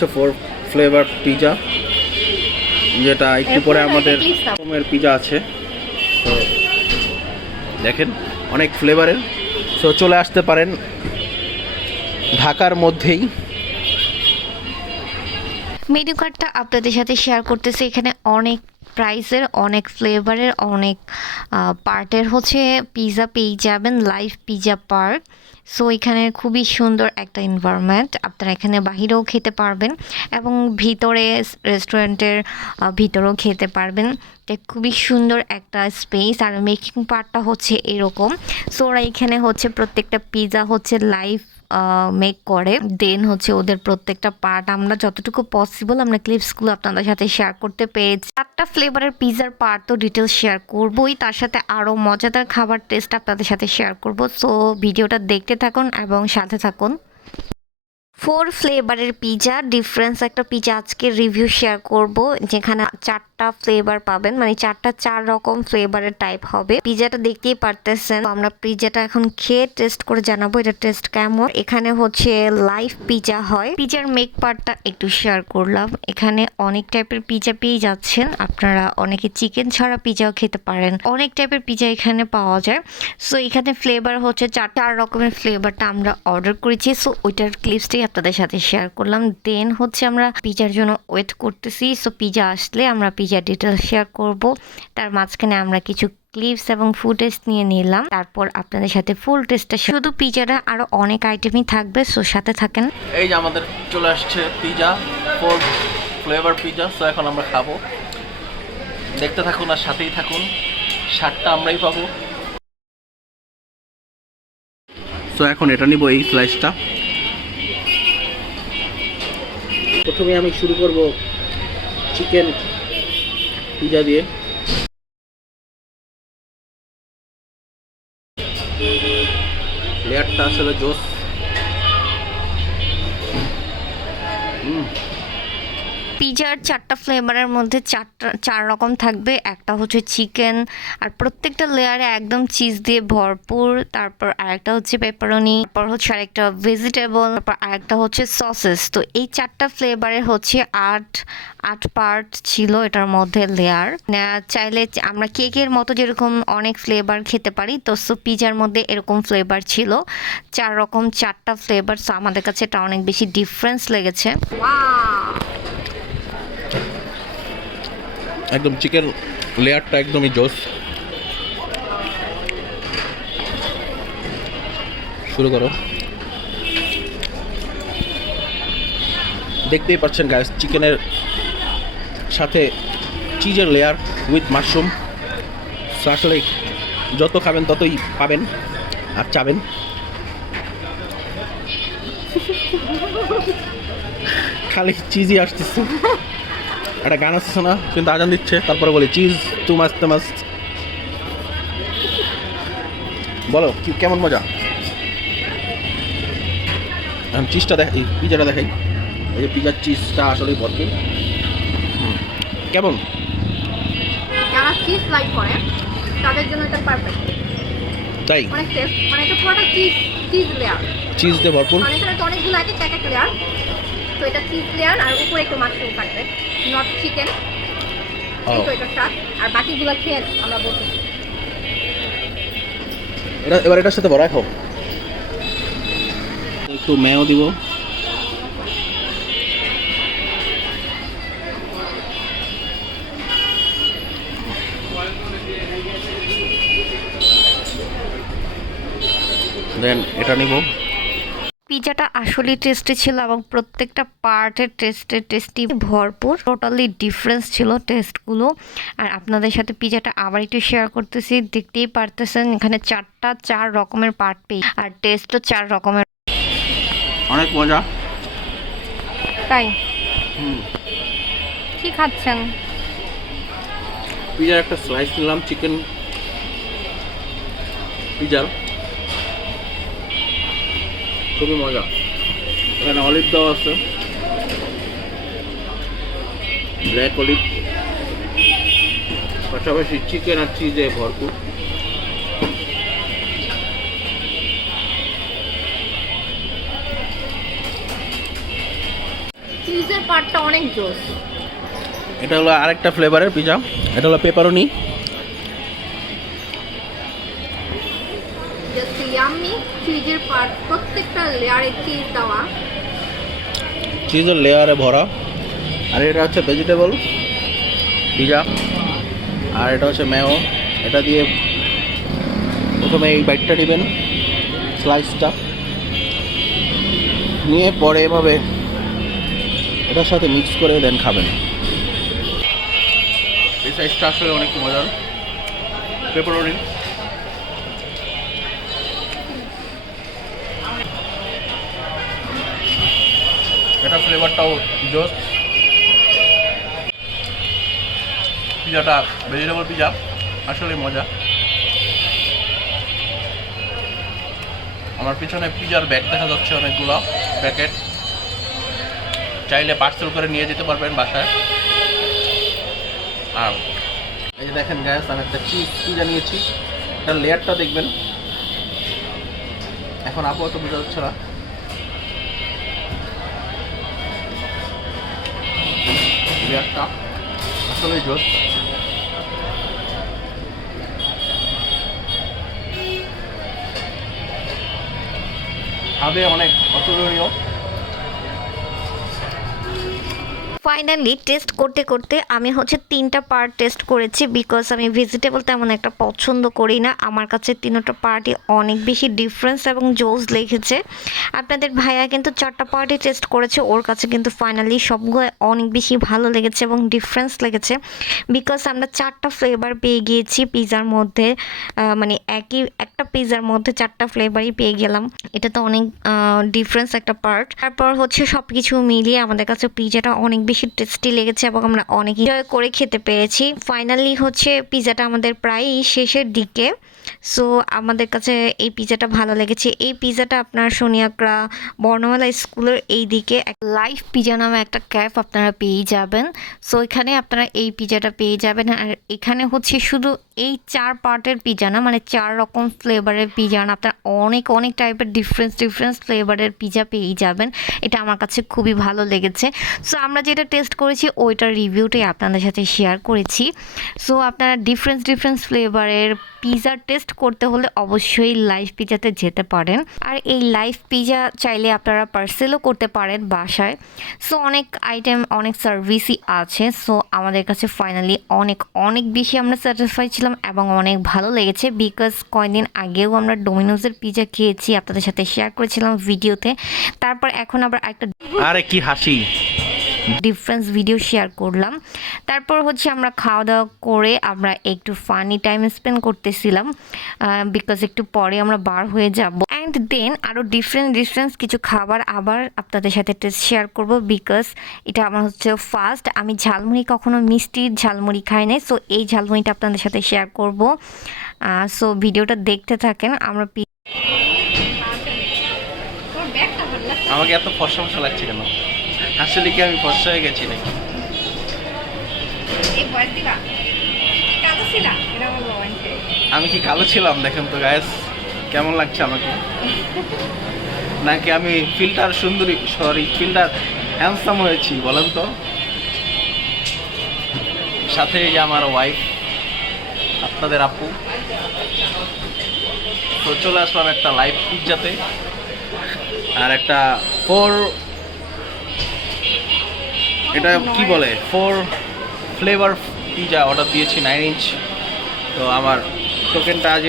হচ্ছে 4 flavour pizza, যেটা একটু পরে আমাদের রকমের পিজা আছে। তো দেখেন অনেক ফ্লেভারের। সো চলে আসতে পারেন ঢাকার মধ্যেই। মেনু কার্ডটা আপনাদের সাথে শেয়ার করতেছি। এখানে অনেক প্রাইসের, অনেক ফ্লেভারের, অনেক পার্টের হচ্ছে পিৎজা পেয়ে যাবেন। Live pizza park. সো এখানে খুবই সুন্দর একটা এনভায়রনমেন্ট। আপনারা এখানে বাহিরেও খেতে পারবেন এবং ভিতরে রেস্টুরেন্টের ভিতরেও খেতে পারবেন। এটা খুবই সুন্দর একটা স্পেস। আর মেকিং পার্টটা হচ্ছে এরকম। সো ওরা এখানে হচ্ছে প্রত্যেকটা পিৎজা হচ্ছে লাইভ মেক করে। দেন হচ্ছে ওদের প্রত্যেকটা পার্ট আমরা যতটুকু পসিবল আমরা ক্লিপসগুলো আপনাদের সাথে শেয়ার করতে পেরেছি। 4টা ফ্লেভারের পিৎজার পার্ট তো ডিটেলস শেয়ার করবোই, তার সাথে আরও মজাদার খাবার টেস্ট আপনাদের সাথে শেয়ার করব। সো ভিডিওটা দেখতে থাকুন এবং সাথে থাকুন। 4 ফ্লেভারের পিৎজা, ডিফারেন্স একটা পিৎজা আজকে রিভিউ শেয়ার করব, যেখানে 4টা ফ্লেভার পাবেন, মানে 4 রকম ফ্লেভারের টাইপ হবে। পিৎজাটা দেখতেই পারতেছেন। আমরা পিৎজাটা এখন খেয়ে টেস্ট করে জানাবো এটা টেস্ট কেমন। এখানে হচ্ছে লাইভ পিৎজা হয়। পিৎজার মেক পার্টটা একটু শেয়ার করলাম। এখানে অনেক টাইপের পিৎজা পেয়ে যাচ্ছেন আপনারা। অনেকে চিকেন ছাড়া পিৎজাও খেতে পারেন। অনেক টাইপের পিৎজা এখানে পাওয়া যায়। সো এখানে ফ্লেভার হচ্ছে 4 রকমের ফ্লেভারটা আমরা অর্ডার করেছি। সো ওইটার ক্লিপসটাই আপনাদের সাথে শেয়ার করলাম। দেন হচ্ছে আমরা পিৎজার জন্য ওয়েট করতেছি। সো পিৎজা আসলে আমরা পিৎজা ডিটেলস শেয়ার করব। তার মাঝখানে আমরা কিছু ক্লিপস এবং ফুটেজ নিয়ে নিলাম। তারপর আপনাদের সাথে ফুল টেস্টটা, শুধু পিৎজাটা আরো অনেক আইটেমই থাকবে। সো সাথে থাকেন। এই যে আমাদের চলে আসছে পিৎজা, 4 ফ্লেভার পিৎজা। সো এখন আমরা খাবো, দেখতে থাকুন আর সাথেই থাকুন। 7টা আমরাই পাবো। সো এখন এটা নিব, এই স্লাইসটা। প্রথমে আমি শুরু করব চিকেন পিৎজা দিয়ে। লেয়ারটা আসলে জোস। পিৎজার 4টা ফ্লেভারের মধ্যে 4 রকম থাকবে। একটা হচ্ছে চিকেন, আর প্রত্যেকটা লেয়ারে একদম চিজ দিয়ে ভরপুর। তারপর আরেকটা হচ্ছে পেপারনি, তারপর হচ্ছে আরেকটা ভেজিটেবল, তারপর আরেকটা হচ্ছে সসেস। তো এই 4টা ফ্লেভারের হচ্ছে 8 পার্ট ছিল এটার মধ্যে লেয়ার। চাইলে আমরা কেকের মতো যেরকম অনেক ফ্লেভার খেতে পারি, তো পিৎজার মধ্যে এরকম ফ্লেভার ছিল 4 রকম, 4টা ফ্লেভার। সো আমাদের কাছে এটা অনেক বেশি ডিফারেন্স লেগেছে। একদম চিকেন লেয়ারটা একদমই জোস। শুরু করো। দেখতেই পাচ্ছেন গাইস, চিকেনের সাথে চিজের লেয়ার উইথ মাশরুম। আসলে যত খাবেন ততই পাবেন আর চাবেন। খালি চিজই আসতেছে। একটা গান আসছে না, কিন্তু আজান দিচ্ছে, তারপরে বলি চিজ টু মাস্ট মাস্ট। বলো কি কেমন মজা। এখন চিজটা দেখ, এই পিজাটা দেখাই। এই যে পিজার চিজটা আসলেই ভরপুর। কেমন? যারা চিজ লাইক করে তাদের জন্য এটা পারফেক্ট। তাই অনেক টেস্ট, মানে এটা পুরোটা চিজ লেয়ার, চিজ দিয়ে ভরপুর। মানে এখানে তো অনেকগুলো আছে, এক লেয়ার। তো এটা চিজ লেয়ার আর উপরে একটু মাশরুম কাটবে, নট চিকেন। এই তো এটা স্বাদ। আর বাকিগুলো খেয়ে আমরা বলতে এটা এবার এটার সাথে ভরা খাও। একটু মেয়ো দিব। দেন এটা নিব। পিৎজাটা আসলে টেস্টি ছিল এবং প্রত্যেকটা পার্টের টেস্টি ভরপুর। টোটালি ডিফারেন্স ছিল টেস্টগুলো। আর আপনাদের সাথে পিৎজাটা আবার একটু শেয়ার করতেছি। দেখতেই পারতেছেন এখানে 4 রকমের পার্ট পেয়ে, আর টেস্টও 4 রকমের। অনেক মজা। তাই কি খাচ্ছেন? পিজার একটা স্লাইস নিলাম, চিকেন পিজার। খুবই মজা। এখানে অলিভ দেওয়া আছে, ব্ল্যাক অলিভ, পাশাপাশি চিকেন আর চিজে ভরপুর। চিজের পার্টটা অনেক জোস। এটা হলো আরেকটা ফ্লেভারের পিজা, এটা হলো পেপারনি। জাস্ট ইয়াম্মি চিজের পার্ট, প্রত্যেকটা লেয়ারে চিজ দেওয়া। চিজের লেয়ারে ভরা। আর এটা হচ্ছে ভেজিটেবল পিজা, আর এটা হচ্ছে ম্যাও। এটা দিয়ে প্রথমে এই বাইটটা নেবেন, স্লাইসটা নিয়ে পরে এভাবে এটার সাথে মিক্স করে দেন খাবেন। এই সাইজটা আসলে অনেক মজার। পেপারনি এটা ফ্লেভারটাও জোস। পিজাটা ভেজিটেবল পিজা, আসলে মজা। আমার পিছনে পিজার ব্যাগ দেখা যাচ্ছে অনেকগুলো প্যাকেট, চাইলে পার্সেল করে নিয়ে যেতে পারবেন বাসায়। আর এই যে দেখেন গ্যাস, আমি একটা চিজ পিজা নিয়েছি, এটার লেয়ারটা দেখবেন। এখন আপাতত বোঝা যাচ্ছে না। লেয়ারটা আসলে জোস। খাবে অনেক অতুলনীয়। ফাইনালি টেস্ট করতে করতে আমি হচ্ছে 3টা পার্ট টেস্ট করেছি, বিকজ আমি ভেজিটেবল তেমন একটা পছন্দ করি না। আমার কাছে 3টা পার্টই অনেক বেশি ডিফারেন্স এবং জোস লেগেছে। আপনাদের ভাইয়া কিন্তু 4টা পার্টই টেস্ট করেছে, ওর কাছে কিন্তু ফাইনালি সবগুলো অনেক বেশি ভালো লেগেছে এবং ডিফারেন্স লেগেছে, বিকজ আমরা 4টা ফ্লেভার পেয়ে গিয়েছি পিজার মধ্যে। মানে একটা পিজার মধ্যে 4টা ফ্লেভারই পেয়ে গেলাম, এটা তো অনেক ডিফারেন্স একটা পার্ট। তারপর হচ্ছে সব কিছু মিলিয়ে আমাদের কাছে পিজাটা অনেক বেশি টেস্টি লেগেছে এবং আমরা অনেক এনজয় করে খেতে পেরেছি। ফাইনালি হচ্ছে পিজাটা আমাদের প্রায় শেষের দিকে। সো আমাদের কাছে এই পিজাটা ভালো লেগেছে। এই পিজাটা আপনার সোনিয়াকড়া বর্ণমালা স্কুলের এই দিকে লাইভ পিজা নামে একটা ক্যাফ আপনারা পেয়ে যাবেন। সো এখানে আপনারা এই পিজাটা পেয়ে যাবেন। আর এখানে হচ্ছে শুধু এই 4 পার্টের পিজা না, মানে 4 রকম ফ্লেভারের পিজা না, আপনারা অনেক অনেক টাইপের ডিফারেন্স ফ্লেভারের পিজা পেয়ে যাবেন। এটা আমার কাছে খুবই ভালো লেগেছে। সো আমরা যেটা টেস্ট করেছি ওইটার রিভিউটাই আপনাদের সাথে শেয়ার করেছি। সো আপনারা ডিফারেন্স ফ্লেভারের পিজার টেস্ট করতে হলে অবশ্যই লাইভ পিজাতে যেতে পারেন। আর এই লাইভ পিজা চাইলে আপনারা পার্সেলও করতে পারেন বাসায়। সো অনেক আইটেম, অনেক সার্ভিসই আছে। সো আমাদের কাছে ফাইনালি অনেক বেশি আমরা স্যাটিসফাই ছিলাম এবং অনেক ভালো লেগেছে, বিকজ কয়েকদিন আগেও আমরা ডোমিনোজের পিজা খেয়েছি, আপনাদের সাথে শেয়ার করেছিলাম ভিডিওতে। তারপর এখন আবার একটা আরে কি হাসি, ডিফারেন্স ভিডিও শেয়ার করলাম। তারপর হচ্ছে আমরা খাওয়া দাওয়া করে আমরা একটু ফানি টাইম স্পেন্ড করতেছিলাম, বিকজ একটু পরে আমরা বার হয়ে যাব। অ্যান্ড দেন আরও ডিফারেন্স কিছু খাবার আবার আপনাদের সাথে টেস্ট শেয়ার করব, বিকজ এটা আমার হচ্ছে ফার্স্ট। আমি ঝালমুড়ি কখনো মিষ্টির ঝালমুড়ি খাই নাই, সো এই ঝালমুড়িটা আপনাদের সাথে শেয়ার করব। সো ভিডিওটা দেখতে থাকেন। আমরা আমাকে এত ফর্সা লাগছে কেন? আসলে কি আমি ফর্সা হয়ে গেছি নাকি? আমি কি কালো ছিলাম? দেখেন তো গাইস কেমন লাগছে আমাকে, নাকি আমি ফিল্টার হ্যান্ডসাম হয়েছি বলেন তো? সাথে এই যে আমার ওয়াইফ, আপনাদের আপু। তো চলে আসলাম একটা লাইভ পিজ্জাতে, আর একটা এটা কি বলে 4 ফ্লেভার পিজা অর্ডার দিয়েছি 9 ইঞ্চ। তো আমার টোকেনটা আজ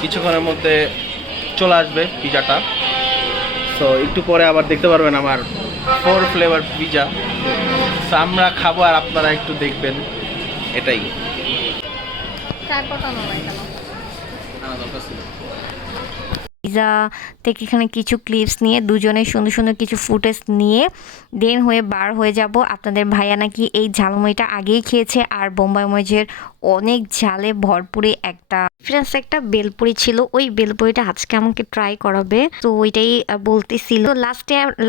কিছুক্ষণের মধ্যে চলে আসবে পিজাটা। সো একটু পরে আবার দেখতে পারবেন আমার 4 ফ্লেভার পিজা। সো আমরা খাবো আর আপনারা একটু দেখবেন, এটাই। পিজা থেকে এখানে কিছু ক্লিপস নিয়ে দুজনে সুন্দর কিছু ফুটেজ নিয়ে দেন হয়ে বার হয়ে যাব। আপনাদের ভাইয়া নাকি এই ঝালমুড়িটা আগেই খেয়েছে, আর বোম্বাই মরিচের অনেক ঝালে ভরপুরে একটা বেলপুরি ছিল, ওই বেলপুরিটা আজকে আমাকে ট্রাই করাবে। তো ওইটাই বলতেছিল।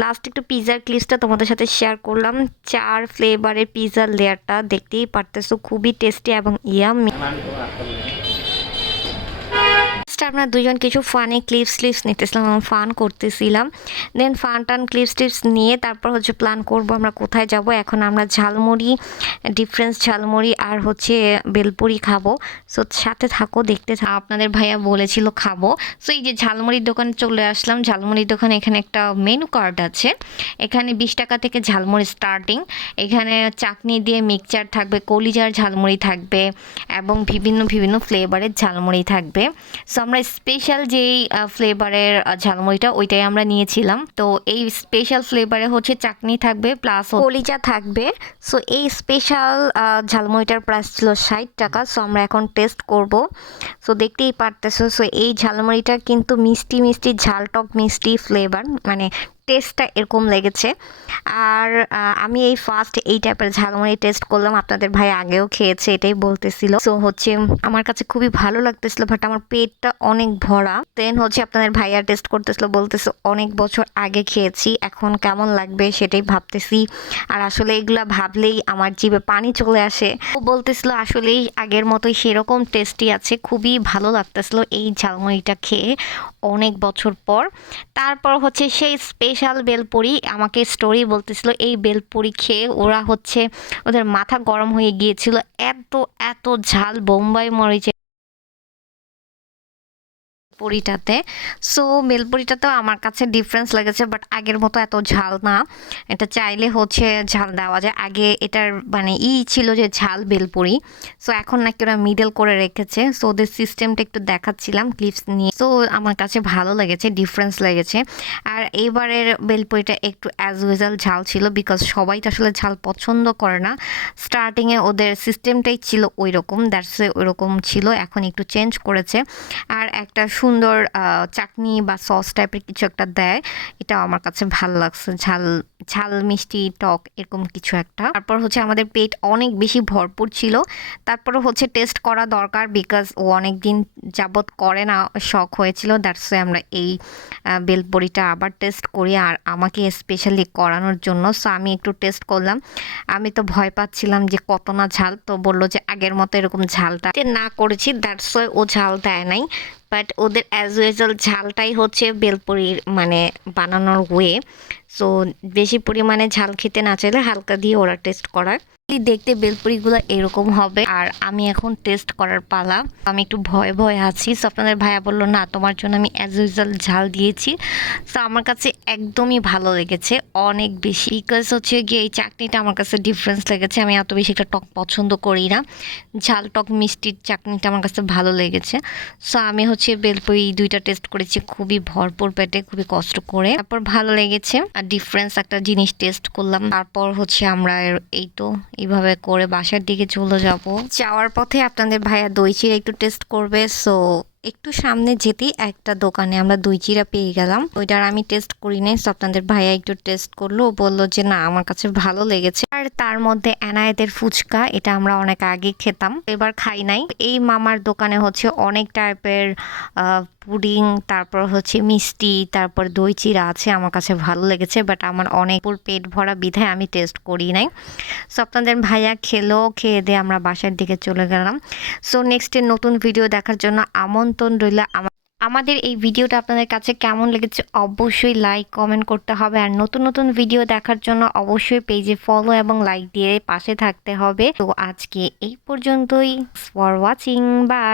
লাস্ট একটু পিজার ক্লিপসটা তোমাদের সাথে শেয়ার করলাম। 4 ফ্লেভারের পিজার লেয়ারটা দেখতেই পারতেছো, খুবই টেস্টি এবং ইয়াম্মি। ফার্স্ট আমরা দুজন কিছু ফানি ক্লিপস নিতেছিলাম, ফান করতেছিলাম। দেন ফান টান ক্লিপস নিয়ে তারপর হচ্ছে প্ল্যান করব আমরা কোথায় যাব। এখন আমরা ঝালমুড়ি, ডিফারেন্স ঝালমুড়ি আর হচ্ছে বেলপুরি খাবো। সো সাথে থাকো, দেখতে থাকো। আপনাদের ভাইয়া বলেছিল খাবো। সো এই যে ঝালমুড়ির দোকানে চলে আসলাম। ঝালমুড়ির দোকানে এখানে একটা মেনু কার্ড আছে। এখানে 20 টাকা থেকে ঝালমুড়ি স্টার্টিং। এখানে চাটনি দিয়ে মিক্সচার থাকবে, কলিজার ঝালমুড়ি থাকবে এবং বিভিন্ন ফ্লেভারের ঝালমুড়ি থাকবে। সো আমরা স্পেশাল যেই ফ্লেভারের ঝালমুড়িটা ওইটাই আমরা নিয়েছিলাম। তো এই স্পেশাল ফ্লেভারে হচ্ছে চাটনি থাকবে প্লাস কলিজা থাকবে। সো এই স্পেশাল ঝালমুড়িটার প্রাইস ছিল 60 টাকা। সো আমরা এখন টেস্ট করব। সো দেখতেই পারতেছো। সো এই ঝালমুড়িটা কিন্তু মিষ্টি ঝাল টক মিষ্টি ফ্লেভার, মানে টেস্টটা এরকম লেগেছে। আর আমি এই ফার্স্ট এই টাইপের ঝালমুড়ি টেস্ট করলাম। আপনাদের ভাই আগেও খেয়েছে, এটাই বলতেছিল। সো হচ্ছে আমার কাছে খুবই ভালো লাগতেছিল, বাট আমার পেটটা অনেক ভরা। দেন হচ্ছে আপনাদের ভাইয়া টেস্ট করতেছিল, বলতেছে অনেক বছর আগে খেয়েছি, এখন কেমন লাগবে সেটাই ভাবতেছি। আর আসলে এগুলা ভাবলেই আমার জিভে পানি চলে আসে। ও বলতেছিল আসলেই আগের মতোই সেরকম টেস্টি আছে, খুবই ভালো লাগতেছিল এই ঝালমুড়িটা খেয়ে অনেক বছর পর। তারপর হচ্ছে সেই স্পেশাল বেলপুরি, আমাকে স্টোরি বলতেছিল এই বেলপুরি খেয়ে ওরা হচ্ছে ওদের মাথা গরম হয়ে গিয়েছিল, এত ঝাল বোম্বাই মরিচে পুরিটাতে। সো বেলপুরিটাতেও আমার কাছে ডিফারেন্স লেগেছে, বাট আগের মতো এত ঝাল না। এটা চাইলে হচ্ছে ঝাল দেওয়া যায়। আগে এটার মানে ছিল যে ঝাল বেলপুরি। সো এখন নাকি ওরা মিডল করে রেখেছে। সো ওদের সিস্টেমটা একটু দেখাচ্ছিলাম ক্লিপস নিয়ে। সো আমার কাছে ভালো লেগেছে, ডিফারেন্স লেগেছে। আর এইবারের বেলপুরিটা একটু অ্যাজ ইউজুয়াল ঝাল ছিল, বিকজ সবাই তো আসলে ঝাল পছন্দ করে না। স্টার্টিংয়ে ওদের সিস্টেমটাই ছিল ওই রকম, দ্যাটস ওই রকম ছিল। এখন একটু চেঞ্জ করেছে। আর একটা সুন্দর চাটনি বা সস টাইপের কিছু একটা দেয়, এটা আমার কাছে ভালো লাগছে। ঝাল মিষ্টি টক এরকম কিছু একটা। তারপর হচ্ছে আমাদের পেট অনেক বেশি ভরপুর ছিল। তারপরে হচ্ছে টেস্ট করা দরকার, বিকজ ও অনেক দিন যাবত করে না, শখ হয়েছিল। দ্যাটস আমরা এই বেলপুরিটা আবার টেস্ট করি, আর আমাকে স্পেশালি করানোর জন্য। সো আমি একটু টেস্ট করলাম। আমি তো ভয় পাচ্ছিলাম যে কত না ঝাল, তো বললো যে আগের মতো এরকম ঝালটা না করেছি, দ্যাটস ওয়াই ও ঝাল দেয় নাই। বাট ওদের অ্যাজ ইউজুয়াল ঝালটাই হচ্ছে বেলপুরির মানে বানানোর ওয়ে। সো বেশি পরিমাণে ঝাল খেতে না চাইলে হালকা দিয়ে ওরা টেস্ট করার। দেখতে বেলপুরিগুলো এরকম হবে। আর আমি এখন টেস্ট করার পালা। আমি একটু ভয়ে আছি। সো আপনাদের ভাইয়া বললো না, তোমার জন্য আমি অ্যাজ ইউজুয়াল ঝাল দিয়েছি। সো আমার কাছে একদমই ভালো লেগেছে, অনেক বেশি। বিকজ হচ্ছে গিয়ে এই চাটনিটা আমার কাছে ডিফারেন্স লেগেছে। আমি এত বেশি একটা টক পছন্দ করি না, ঝাল টক মিষ্টির চাটনিটা আমার কাছে ভালো লেগেছে। সো আমি হচ্ছে বেলপুরি দুইটা টেস্ট করেছি খুবই ভরপুর পেটে, খুবই কষ্ট করে। তারপর ভালো লেগেছে, আর ডিফারেন্স একটা জিনিস টেস্ট করলাম। তারপর হচ্ছে আমরা এই তো এইভাবে করে বাসার দিকে চলে যাব। যাওয়ার পথে আপনাদের ভাইয়া দই চিড়া একটু টেস্ট করবে। সো একটু সামনে যেতেই একটা দোকানে আমরা দই চিড়া পেয়ে গেলাম। ওইটার আমি টেস্ট করি নাই। সো আপনাদের ভাইয়া একটু টেস্ট করলো, বললো যে না আমার কাছে ভালো লেগেছে। আর তার মধ্যে এনায়েতের ফুচকা, এটা আমরা অনেক আগে খেতাম, এবার খাই নাই। এই মামার দোকানে হচ্ছে অনেক টাইপের পুডিং, তারপর হচ্ছে মিষ্টি, তারপর দই চিড়া আছে। আমার কাছে ভালো লেগেছে, বাট আমার অনেক পেট ভরা বিধায় আমি টেস্ট করি নাই। সো আপনাদের ভাইয়া খেলো, খেয়ে দিয়ে আমরা বাসার দিকে চলে গেলাম। সো নেক্সটের নতুন ভিডিও দেখার জন্য আমন্ত্রণ রইল। আমাদের এই ভিডিওটা আপনাদের কাছে কেমন লেগেছে অবশ্যই লাইক কমেন্ট করতে হবে। আর নতুন ভিডিও দেখার জন্য অবশ্যই পেজে ফলো এবং লাইক দিয়ে পাশে থাকতে হবে। তো আজকে এই পর্যন্তই। For watching, by.